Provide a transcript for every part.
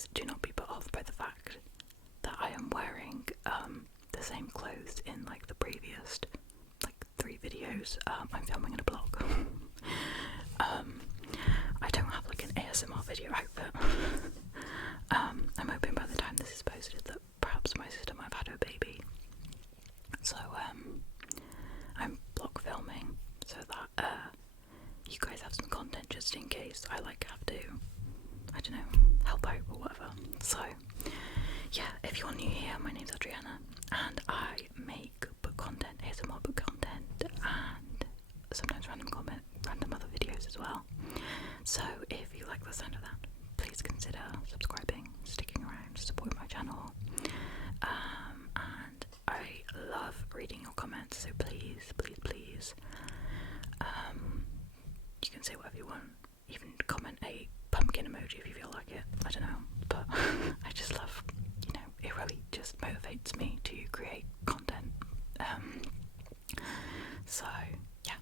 please do not be put off by the fact that I am wearing the same clothes in like the previous 3 videos. I'm filming in a blog. I don't have like an ASMR video outfit. I'm hoping by the time this is posted that perhaps my sister might have had her baby. So I'm blog filming so that you guys have some content just in case I have to, I don't know, help out or whatever. So yeah, if you're new here, my name's Adriana and I make book content, ASMR book content, and sometimes random other videos as well. So if you like the sound of that, please consider subscribing, sticking around, supporting my channel. And I love reading your comments, so please, you can say whatever you want, even comment a pumpkin emoji if you feel like it, I don't know, but I just love, it really just motivates me to create content. So yeah,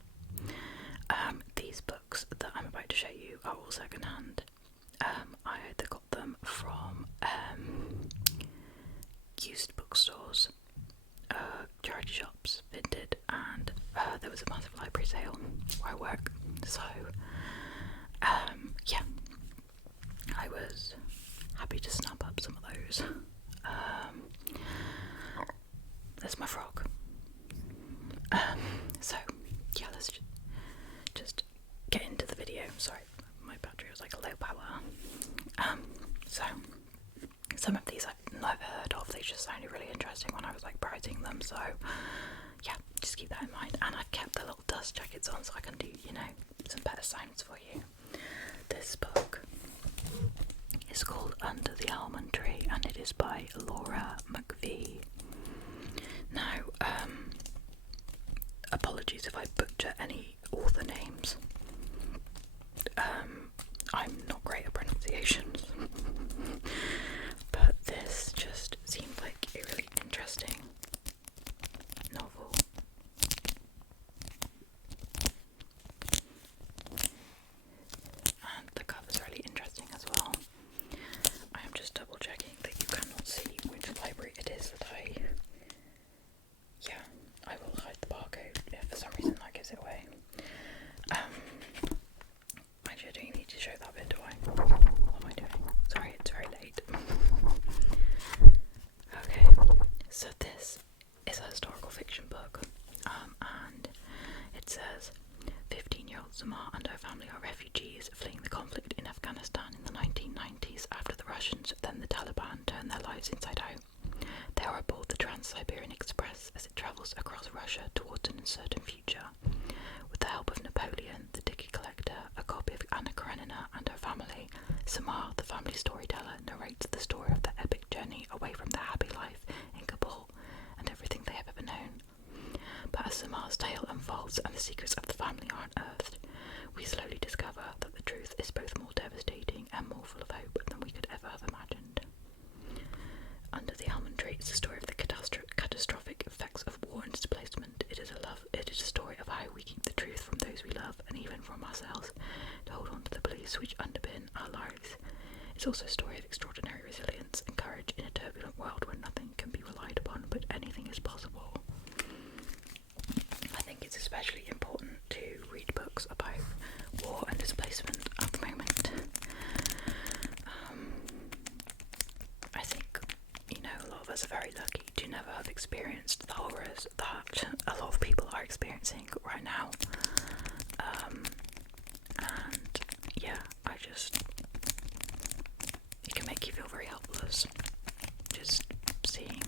these books that I'm about to show you are all secondhand. I either got them from used bookstores, charity shops, Vinted, and there was a massive library sale where I work, so yeah, I was happy to snap up some of those. There's my frog. So yeah, let's just get into the video. Sorry, my battery was low power. So some of these I've never heard of, they just sounded really interesting when I was browsing them, so yeah, just keep that in mind. And I've kept the little dust jackets on so I can do, some better sounds for you. This book is called Under the Almond Tree and it is by Laura McVie. Now, apologies if I butcher any author names. I'm not great at pronunciations. But this just seemed like a really interesting novel. And the cover's really interesting as well. I am just double checking that you cannot see which library it is that I will hide the barcode if for some reason that gives it away. Actually I don't need to show that bit, do I? What am I doing? Sorry, it's very late. Okay, so this is a historical fiction book, and it says 15-year-old Samar and her family are refugees fleeing the conflict in Afghanistan in the 1990s after the Russians, then the Taliban, turned their lives inside out. They are aboard the Trans-Siberian Express as it travels across Russia towards an uncertain future. With the help of Napoleon, the ticket collector, a copy of Anna Karenina and her family, Samar, the family storyteller, narrates the story of their epic journey away from their happy life in Kabul and everything they have ever known. But as Samar's tale unfolds and the secrets of the family are unearthed, we slowly discover that the truth is both more devastating and more full of hope than we could ever have imagined. Under the Almond Tree is the story of the catastrophic effects of war and displacement. It is a story of how we keep the truth from those we love and even from ourselves, to hold on to the beliefs which underpin our lives. It's also a story of extraordinary resilience and courage in a turbulent world where nothing can be relied upon but anything is possible. I think it's especially important to read books about war and displacement at the moment. I think, a lot of us are very lucky to never have experienced the horrors that a lot of people are experiencing right now. And yeah, it can make you feel very helpless just seeing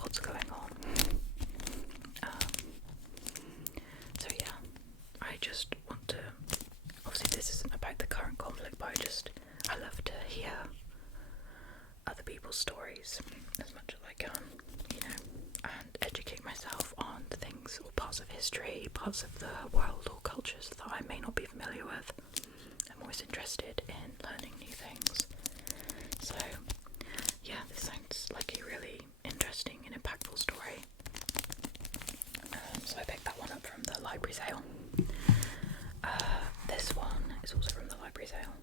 what's going on. So yeah, I just want to, obviously this isn't about the current conflict, but I love to hear other people's stories as much as I can, and educate myself on the things or parts of history, parts of the world or cultures that I may not be familiar with. I'm always interested in learning new things. So yeah, this sounds like a really interesting and impactful story. So I picked that one up from the library sale. This one is also from the library sale.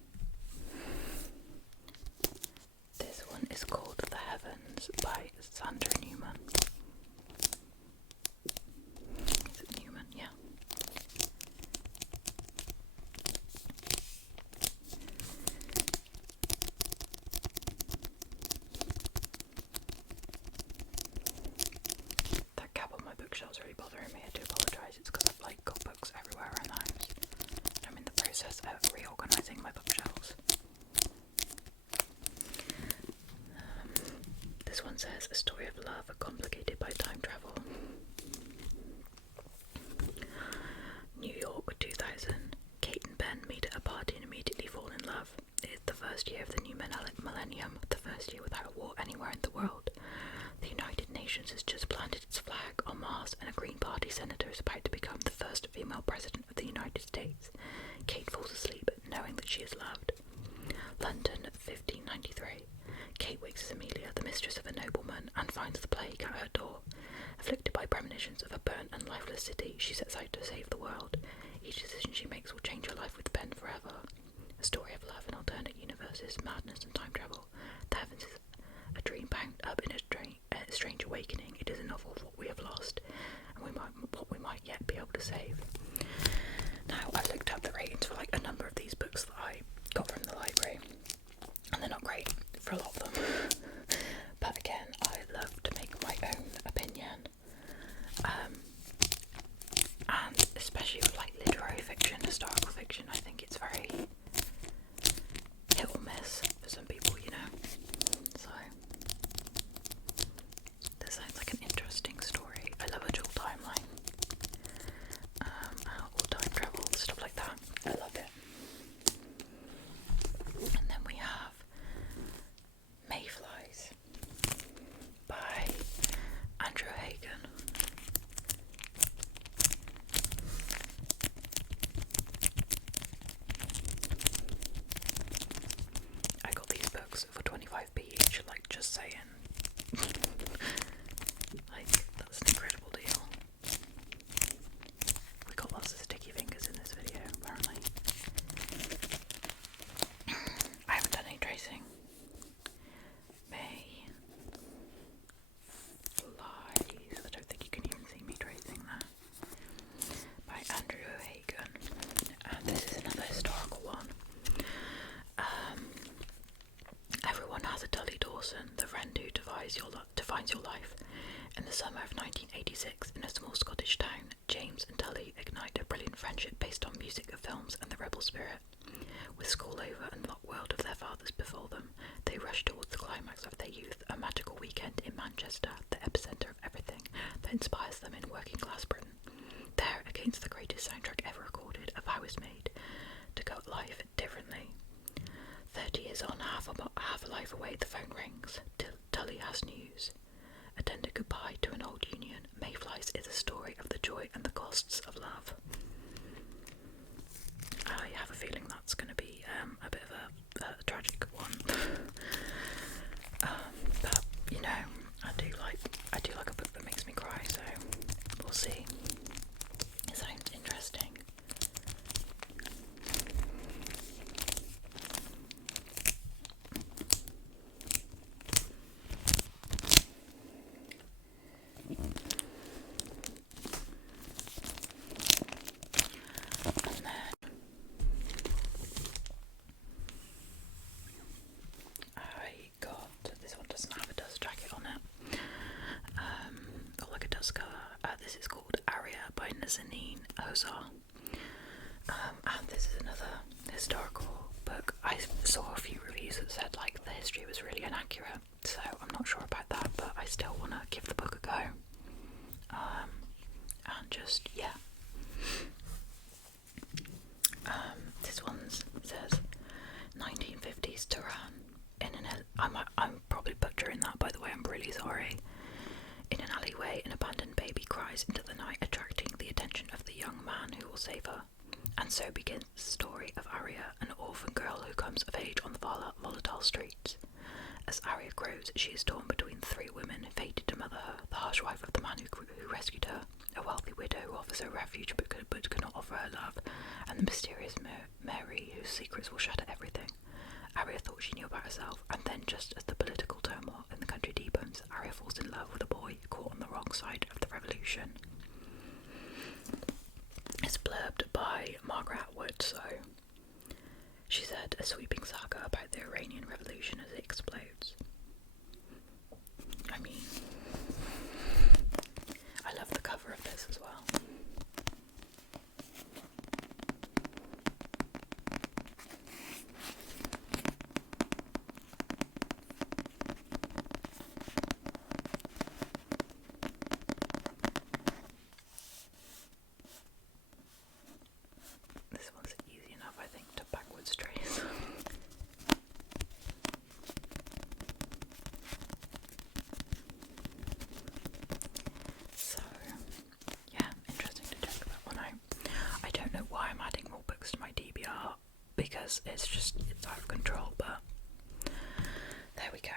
apologise, it's because I've like got books everywhere around the house. I'm in the process of reorganising my bookshelves. This one says, a story of love complicated by time travel. New York, 2000. Kate and Ben meet at a party and immediately fall in love. It is the first year of the new millennium, the first year without a war anywhere in the world. The United Nations has just planted its flag on Mars, and a Green Party senator is about to become the first female president of the United States. Kate falls asleep, knowing that she is loved. London, 1593. Kate wakes as Amelia, the mistress of a nobleman, and finds the plague at her door. Afflicted by premonitions of a burnt and lifeless city, she sets out to save the world. Each decision she makes will change her life with Ben forever. A story of love in alternate universes, madness and time travel. The heavens is a dream bound up in a strange awakening. It is a novel of what we have lost, and what we might yet be able to save. Now, I've looked up the ratings for like a number of these books that I got from the library, and they're not great for a lot of them. But again, I love to make my own opinion, and especially with like literary fiction, historical fiction, I think it's very hit or miss for some people, you know. So this sounds like an interesting story. I love a dual timeline, or time travel, stuff like that. I love it. And then we have Mayflies by Andrew Hagen. I got these books for 25p each, like, just saying. Like, that's an incredible deal. We got lots of sticky fingers in this video, apparently. I haven't done any tracing. Mayflies. I don't think you can even see me tracing that. By Andrew Hagen. And this is another historical one. Everyone has a Tully Dawson, the friend who defines your life. In the summer of 1986, in a small Scottish town, James and Tully ignite a brilliant friendship based on music, films, and the rebel spirit. With school over and the world of their fathers before them, they rush towards the climax of their youth, a magical weekend in Manchester, the epicentre of everything that inspires them in working-class Britain. There, against the greatest soundtrack ever recorded, a vow is made to go at life differently. 30 years on, half a life away, the phone rings. Tully has news. A tender goodbye to an old union. Mayflies is a story of the joy and the costs of love. I have a feeling that's going to be a bit of a tragic one. But you know, I do like a book that makes me cry, so we'll see. It sounds interesting. This one doesn't have a dust jacket on it, or like a dust cover. This is called Aria by Nazanin Ozar, and this is another historical book. I saw a few reviews that said like the history was really inaccurate, so I'm not sure about that, but I still want to give the book a go, and just, yeah. This one says 1950s Tehran. I'm probably butchering that, by the way, I'm really sorry. In an alleyway, an abandoned baby cries into the night, attracting the attention of the young man who will save her. And so begins the story of Aria, an orphan girl who comes of age on the volatile streets. As Aria grows, she is torn between three women fated to mother her: the harsh wife of the man who rescued her, a wealthy widow who offers her refuge but cannot offer her love, and the mysterious Mary whose secrets will shatter everything. Aria thought she knew about herself, and then, just as the political turmoil in the country deepens, Aria falls in love with a boy caught on the wrong side of the revolution. It's blurbed by Margaret Atwood, so she said, a sweeping saga about the Iranian Revolution as it explodes. I mean, I love the cover of this as well. because it's out of control, but there we go.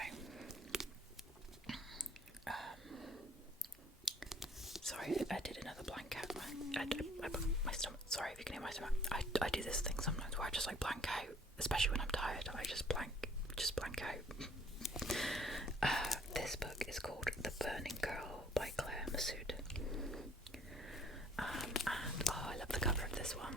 Sorry, I did another blank out. I put my stomach. Sorry if you can hear my stomach. I do this thing sometimes where I just like blank out, especially when I'm tired. I just blank out. This book is called The Burning Girl by Claire Masood. And I love the cover of this one.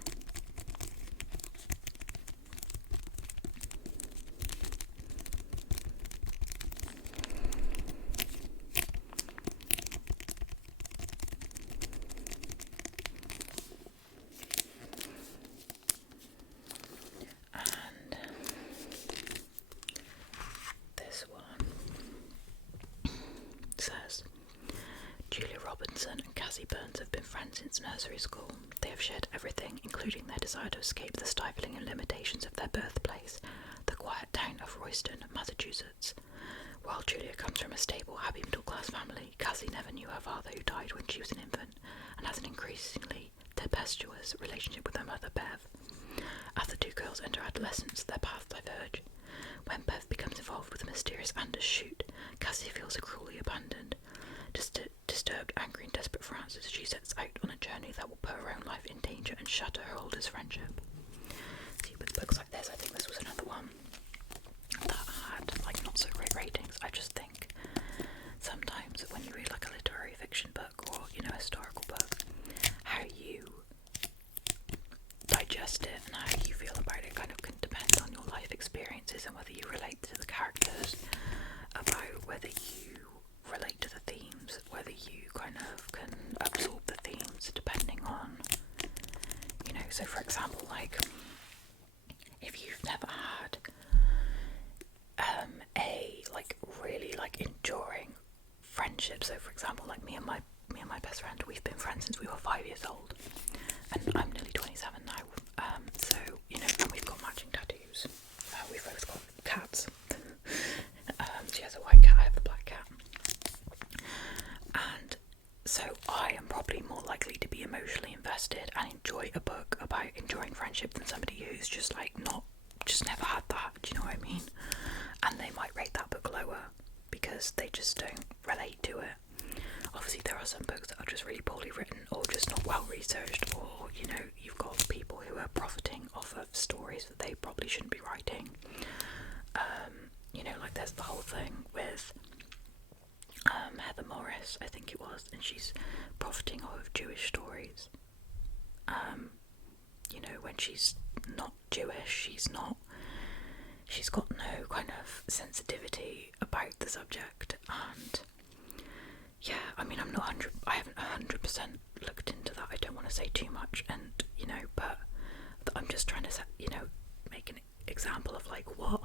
And this one says, Julia Robinson and Cassie Burns have been friends since nursery school. They have shared everything, including their desire to escape the stifling and limitations of their birthplace, the quiet town of Royston, Massachusetts. While Julia comes from a stable, happy middle-class family, Cassie never knew her father, who died when she was an infant, and has an increasingly tempestuous relationship with her mother, Bev. As the two girls enter adolescence, their paths diverge. When Bev becomes involved with the mysterious Anders shoot, Cassie feels cruelly abandoned. Disturbed, angry and desperate for answers, she sets out on a journey that will put her own life in danger and shatter her oldest friendship. See, with books like this, I think this was another one that had like not so great ratings. I just think sometimes when you read like a literary fiction book or, you know, a historical book, how you digest it and how you feel about it kind of can depend on your life experiences and whether you relate to the characters, about whether you relate to the themes, whether you kind of can absorb the themes depending on, you know, so for example, like if you've never had a like really like enduring friendship, so for example like me and my best friend, we've been friends since we were 5 years old and I'm nearly 27 now, so you know, and we've got matching tattoos, we've both got cats. She has a white cat, I have a black cat, and so I am probably more likely to be emotionally invested and enjoy a book about enduring friendship than somebody who's just like just never had that, do you know what I mean? And they might rate that book lower because they just don't relate to it. Obviously there are some books that are just really poorly written or just not well researched, or you know, you've got people who are profiting off of stories that they probably shouldn't be writing. You know, like there's the whole thing with Heather Morris, I think it was, and she's profiting off of Jewish stories. You know, when she's not Jewish, she's got no kind of sensitivity about the subject, and yeah, I mean, I haven't 100% looked into that, I don't want to say too much, and you know, but I'm just trying to you know, make an example of like what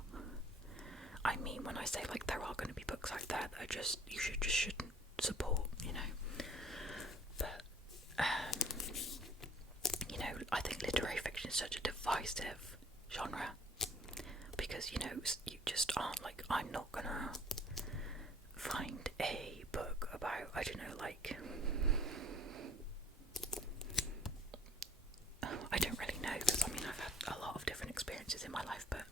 I mean when I say like there are going to be books out there that are just, you shouldn't support, you know. But you know, I think literary fiction is such a divisive genre because, you know, you just aren't like, I'm not gonna find a book about, I don't know, like, I don't really know, because I mean I've had a lot of different experiences in my life, but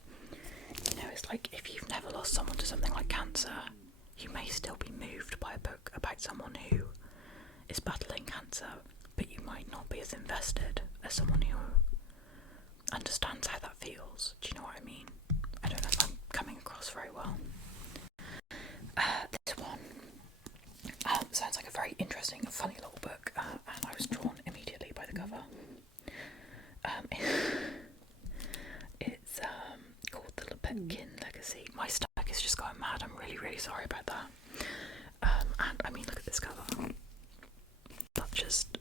you know, it's like if you've never lost someone to something like cancer, you may still be moved by a book about someone who is battling cancer, but you might not be as invested as someone who understands how that feels. Do you know what I mean? I don't know if I'm coming across very well. This one sounds like a very interesting and funny little book, and I was drawn immediately by the cover. It's called The Lepetkin Legacy. My stomach is just going mad, I'm really, really sorry about that. And I mean, look at this cover. That just,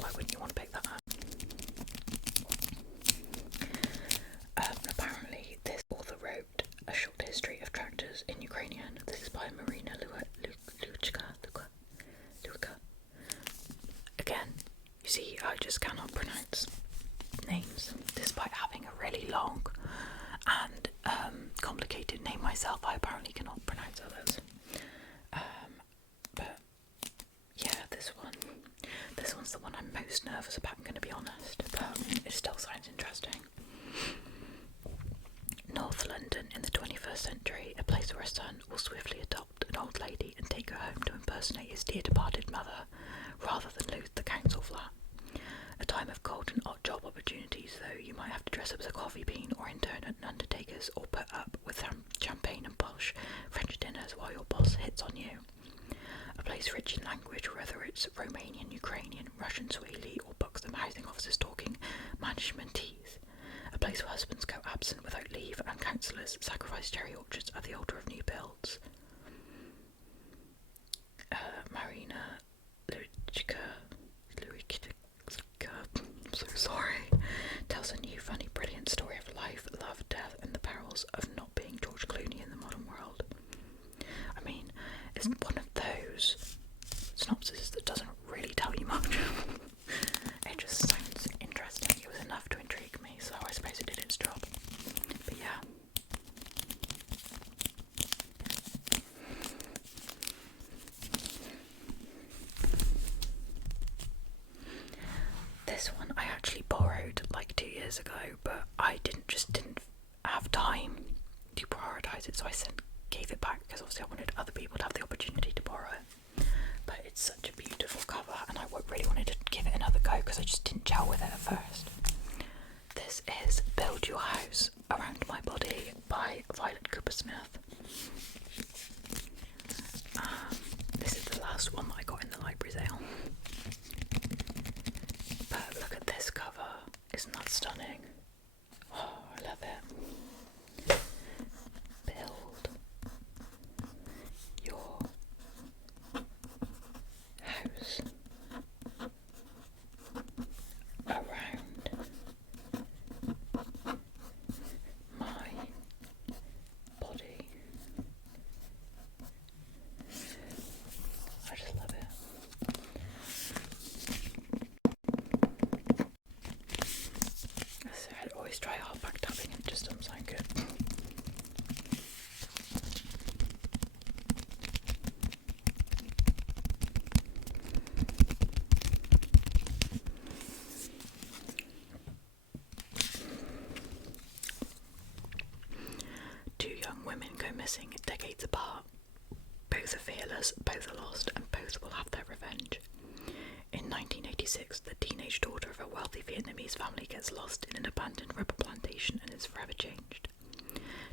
why wouldn't you want to pick that up? Apparently this author wrote A Short History of Tractors in Ukrainian. This is by Marina Luchka. Again, you see, I just cannot pronounce names, despite having a really long and complicated name myself. I apparently cannot pronounce others. But yeah, this one's the one I'm most nervous about, I'm going to be honest, but it still sounds interesting. North London in the 21st century, a place where a son will swiftly adopt an old lady and take her home to impersonate his dear departed mother, rather than lose the council flat. A time of cold and odd job opportunities, though. You might have to dress up as a coffee bean or intern at an undertaker's, or put up with champagne and posh French dinners while your boss hits on you. A place rich in language, whether it's Romanian, Ukrainian, Russian, Swahili, or buxom housing officers talking managementese. A place where husbands go absent without leave and councillors sacrifice cherry orchards at the altar of new builds. Marina Luchka, I'm so sorry, tells a new, funny, brilliant story of life, love, death, and the perils of not being George Clooney in the modern world. I mean, it's one of those synopses that doesn't really tell you much. It just sounds interesting. It was enough to intrigue me, so I suppose it did its job. But yeah. This one I actually borrowed like 2 years ago, but I didn't have time to prioritise it, so I gave it back because obviously I wanted other people to have the opportunity to borrow it. But it's such a beautiful cover, and I really wanted to give it another go because I just didn't gel with it at first. This is Build Your House Around My Body by Violet Cooper-Smith. This is the last one that I got in the library sale. But look at this cover, isn't that stunning? Oh, I love it. Build your house around my body. I just love it. I always try hardback tapping and it just doesn't sound good. Two young women go missing decades apart. Both are fearless, both are lost, and both will have their revenge. In 1986, the teenage daughter of a wealthy Vietnamese family gets lost in an abandoned rubber plantation and is forever changed.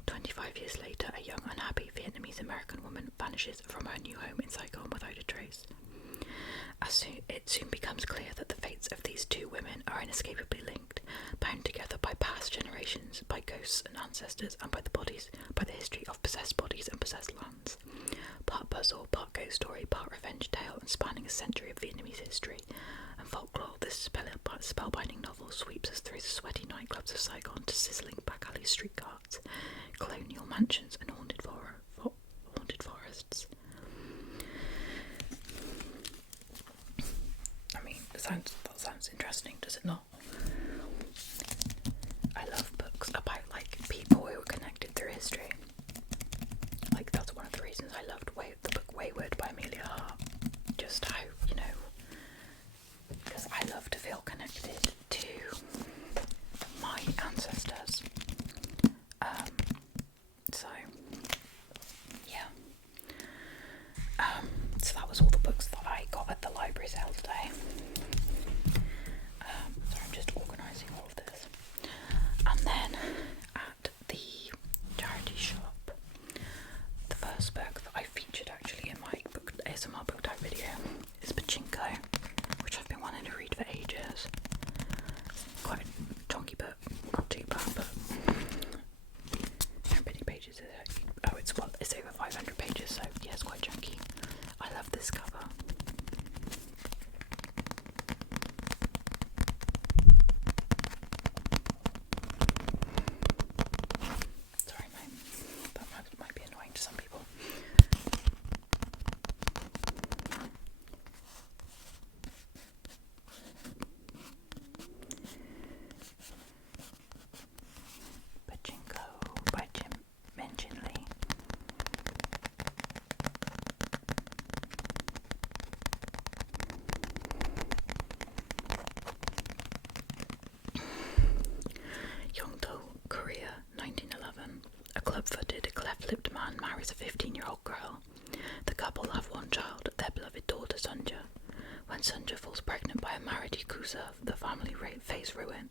25 years later, a young, unhappy Vietnamese-American woman vanishes from her new home in Saigon without a trace. It soon becomes clear that the fates of these two women are inescapably linked, bound together by past generations, by ghosts and ancestors, and by the history of possessed bodies and possessed lands. Part puzzle, part ghost story, part revenge tale, and spanning a century of Vietnamese history and folklore, this spellbinding novel sweeps us through the sweaty nightclubs of Saigon to sizzling back alley streetcars, colonial mansions, and haunted forests. I mean, that sounds interesting, does it not? I love books about like people who are connected through history. Like that's one of the reasons I loved the book Wayward by Amelia Hart. Just how, because I love to feel connected to my ancestors. So yeah. So that was all the books that I got at the library sale today. So I'm just organising all of this. And then at the charity shop, the first book that I featured actually in my ASMR book type video is Pachinko, which I've been wanting to read for ages. Quite a chunky book, not too bad, but how many pages is it? Oh, it's over 500 pages, so yeah, it's quite chunky. I love this cover. Sorry, that might be annoying to some people. Pachinko by Min Jin Lee. club-footed, cleft-lipped man marries a 15-year-old girl. The couple have one child, their beloved daughter Sunja. When Sunja falls pregnant by a married Yakuza, the family face ruin.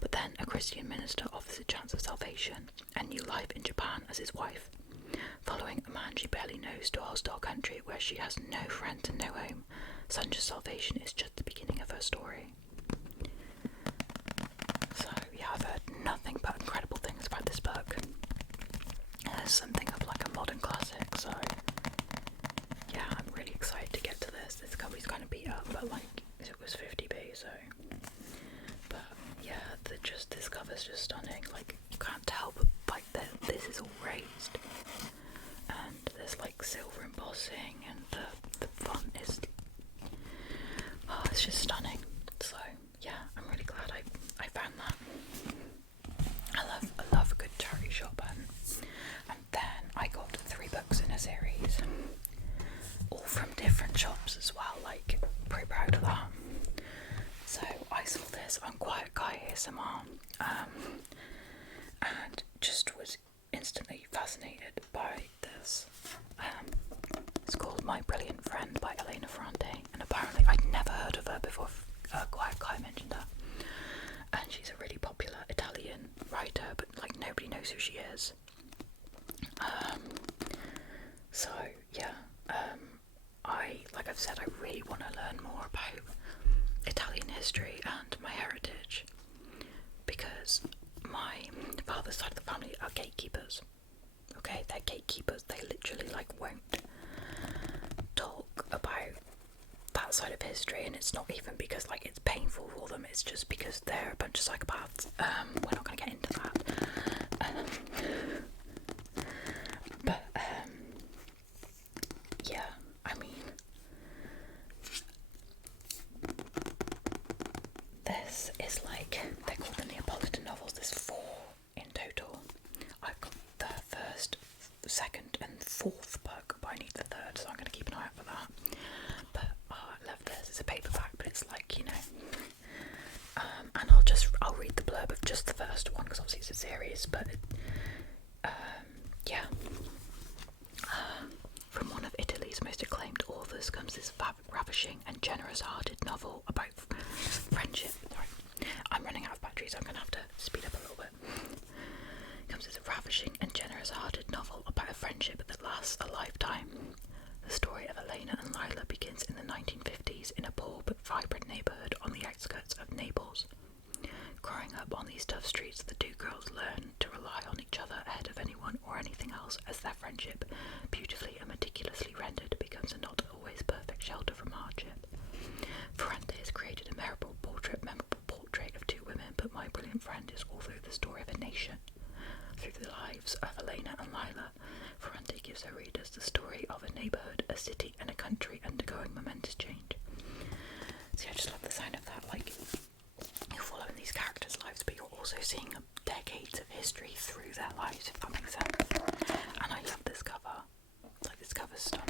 But then a Christian minister offers a chance of salvation and new life in Japan as his wife. Following a man she barely knows to a hostile country where she has no friends and no home, Sunja's salvation is just the beginning of her story. So yeah, I've heard nothing but incredible things about this book. There's something of like a modern classic, so yeah, I'm really excited to get to this. This cover's kind of beat up, but like it was 50p, so. But yeah, this cover's just stunning. Like you can't tell, but like this is all raised, and there's like silver embossing, and the font is it's just stunning. So yeah, I'm really glad I found that. I love a good charity shop, and then I got 3 books in a series, all from different shops as well. Like pretty proud of that. So I saw this on Quiet Guy ASMR, and just was instantly fascinated by this. It's called My Brilliant Friend by Elena Ferrante, and apparently I'd never heard of her before. Quiet Guy mentioned her, and she's a really popular Italian writer, but like nobody knows who she is. So yeah, like I've said, I really want to learn more about Italian history and my heritage, because my father's side of the family are gatekeepers. Okay, they're gatekeepers. They literally like won't talk about that side of history, and it's not even because like it's painful for them, it's just because they're a bunch of psychopaths. We're not going to get into that. But yeah, I mean, this is like, they're called the Neapolitan novels. There's 4 in total. I've got the first, second and 4th book, but I need the 3rd, so I'm going to keep an eye out for that. But I love this. It's a paperback, but it's like, you know, and I'll read the blurb of just the first one, because obviously it's a series. But yeah, from one of Italy's most acclaimed authors comes this ravishing and generous-hearted novel about friendship. Sorry, I'm running out of battery, so I'm going to have to speed up a little bit. Comes this ravishing and generous-hearted novel about a friendship that lasts a lifetime. The story of Elena and Lila begins in the 1950s in a poor but vibrant neighbourhood on the outskirts of Naples. Growing up on these tough streets, the 2 girls learn to rely on each other ahead of anyone or anything else, as their friendship, beautifully and meticulously rendered, becomes a not always perfect shelter from hardship. Ferrante has created a memorable portrait of 2 women, but My Brilliant Friend is all through the story of a nation. Through the lives of Elena and Lila, Ferrante gives her readers the story of a neighbourhood, a city and a country undergoing momentous change. See, I just love the sound of that. Like, you're following these characters' lives, but you're also seeing decades of history through their lives, if that makes sense. And I love this cover. Like, this cover's stunning.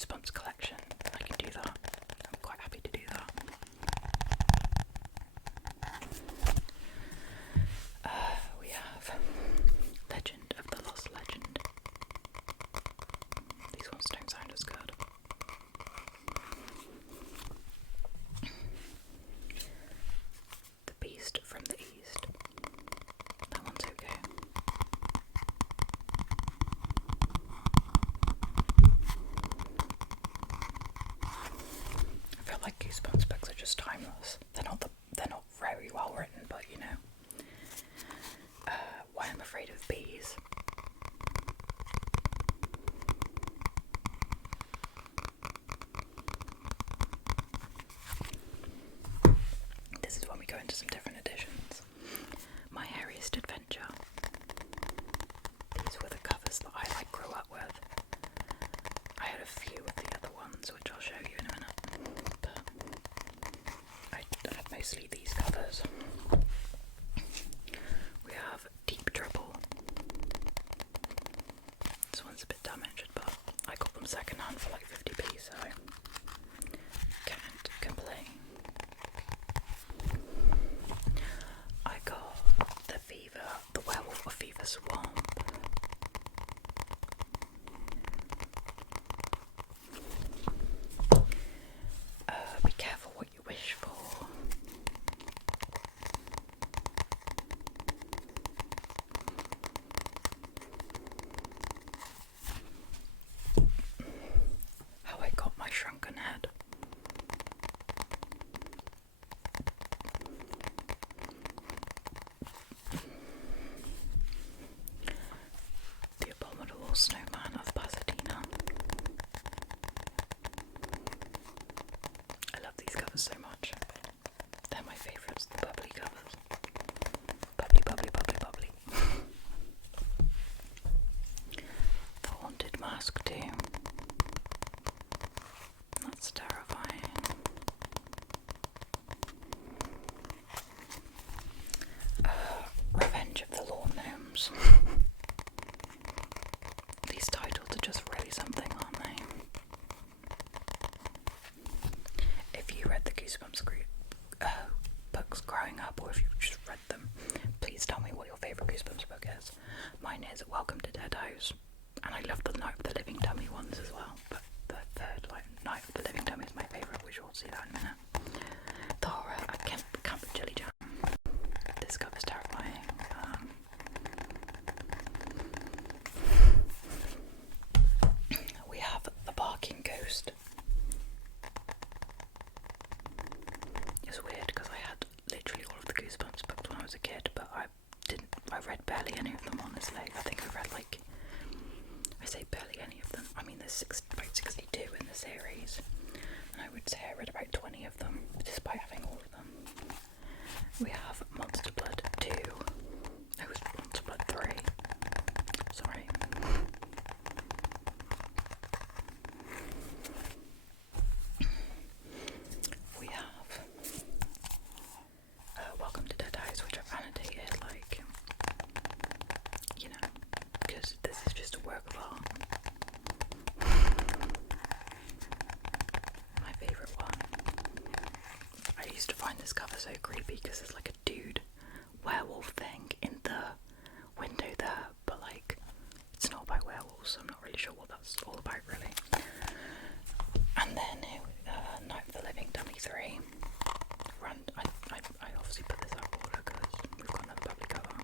Goosebumps collection, I can do that. I'm quite happy to do that. We have Legend of the Lost Legend. These ones don't sound as good. The Beast from the East. That one's okay. I feel like Goosebumps books are just timeless. They're not very well written, but you know. Why I'm Afraid of Bees. This is when we go into some different editions. My Hairiest Adventure. These were the covers that I grew up with. I had a few of the other ones, which I'll show you in a minute, but I had mostly these covers. We have Deep Trouble. This one's a bit damaged, but I got them second hand for like 50p, so can't complain. I got the Werewolf of Fever Swamp. Be careful what you wish for. How I Got My Shrunken Head. The Abominable Snowman of Pasadena. I love these covers so much. They're my favourites, the bubbly covers. Bubbly, bubbly, bubbly, bubbly. The Haunted Mask too. That's terrifying. Revenge of the Lawn Gnomes. These titles are just really something, aren't they? If you read the Goosebumps books growing up, or if you've just read them, please tell me what your favourite Goosebumps book is. Mine is Welcome to Dead House, and I love the Night of the Living Dummy ones as well, but the third Night of the Living Dummy is my favourite, which we'll see that in a minute. The Horror at Camp Chili Jam. This cover's terrifying. We have The Barking Ghost. It's weird because I had literally all of the Goosebumps books when I was a kid, but I read barely any of them, honestly. I think I read I say barely any of them. I mean, there's about 62 in the series, and I would say I read about 20 of them, despite having all of them. We have Monster Blood 2. It was Monster Blood 3. Sorry. We have Welcome to Dead House, which I've annotated, you know, because this is just a work of art. My favourite one. I used to find this cover so creepy because there's like a dude werewolf thing in the window there, but it's not about werewolves, so I'm not really sure what that's all about really. And then Night of the Living Dummy 3. I obviously put this out of order because we've got another bubbly cover.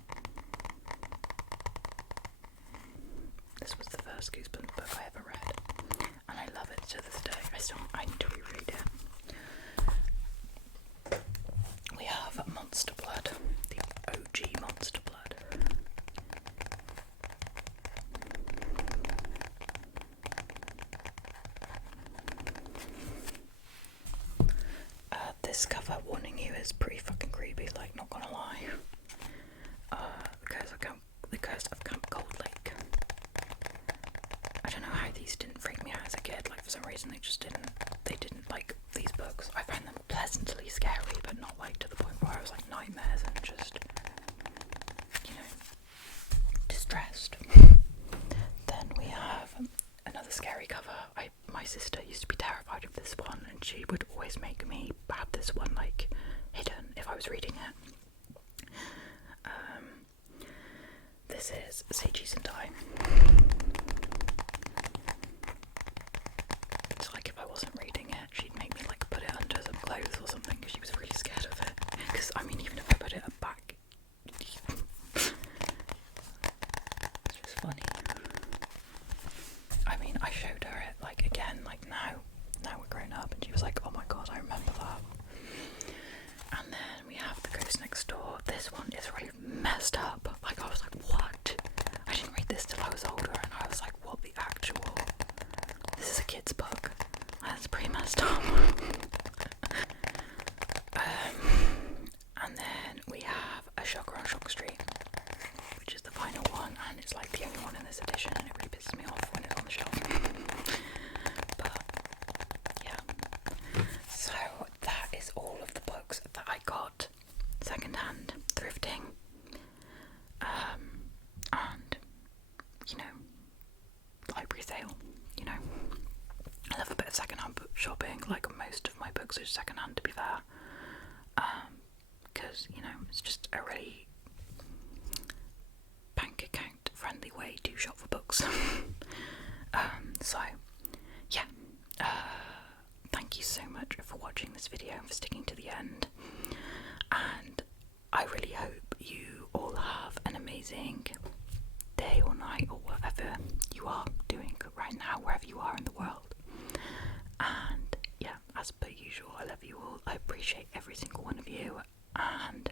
This was the first Goosebumps book I ever read, and I love it to this day. I need to reread it. We have Monster Blood, the OG Monster Blood. This cover, warning you, is pretty fucking creepy, not gonna lie. The Curse of Camp Cold Lake. I don't know how these didn't freak me out as a kid, for some reason they didn't like these books. I found them pleasantly scary, but not to the point where I was nightmares and just, distressed. Then we have another scary cover. my sister used to be terrified of this one, and she would always make me have this one like hidden if I was reading it. This is Say Cheese and Die. It's like if I wasn't reading it, she'd make me like put it under some clothes or something because she was really scared of it. Because I mean, even if I put it back, it's just funny. I mean, I showed her it like again, like now we're grown up, and she was like, oh my god, I remember that. And then we have The Ghost Next Door. This one is really messed up. Like, I was like, what? I didn't read this till I was older, and I was like, what the actual? This is a kid's book. That's pretty messed up. And then we have A Shocker on Shock Street, which is the final one, and it's like the only one in this edition, and it really pisses me off when it's on the shelf. But yeah, so that is all of the books that I got secondhand, thrifting, and you know, library sale. You know, I love a bit of secondhand book shopping. Like most of my books are secondhand, to be fair, because you know it's just a really bank account friendly way to shop for books. So yeah, thank you so much for watching this video and for sticking to the end, and I really hope you all have an amazing day or night or whatever you are doing right now, wherever you are in the world. And yeah, as per usual, I love you all. I appreciate every single one of you, and